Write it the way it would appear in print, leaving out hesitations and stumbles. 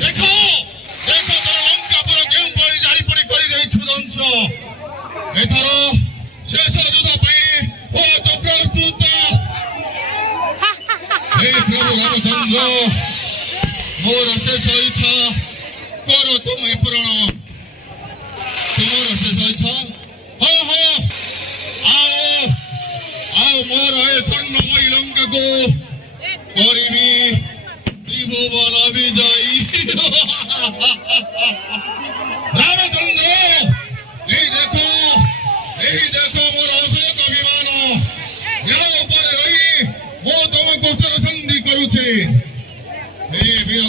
ଦେଖ ଦେଖ ତୋର ଲଙ୍କା ପୁର କେଉଁପରି ଜାଳିପୋଡ଼ି କରିଦେଇଛୁ ଦଂଶ। ଏଥର ଶେଷ ଯୁଦ୍ଧ ପାଇଁ ବହୁତ ପ୍ରସ୍ତୁତ। ହେ ପ୍ରଭୁ ରାମଚନ୍ଦ୍ର, ମୋର ଶେଷ ଇଚ୍ଛା କର ତୁମେ ପୂରଣ। ତୁମର ଶେଷ ଇଚ୍ଛା? ହଁ ହଁ, ଆଉ ମୋର ଏ ସ୍ୱର୍ଣ୍ଣମୟୀ ଲଙ୍କାକୁ କରିବି ত্রিভুবন বিজয়ী। রামচন্দ্র, এই দেখো মোর অশোক বিমান। ଏହା ଉପରେ ରହି ମୁଁ ତମକୁ ସରସନ୍ଧି କରୁଛି। ହେ ବୀର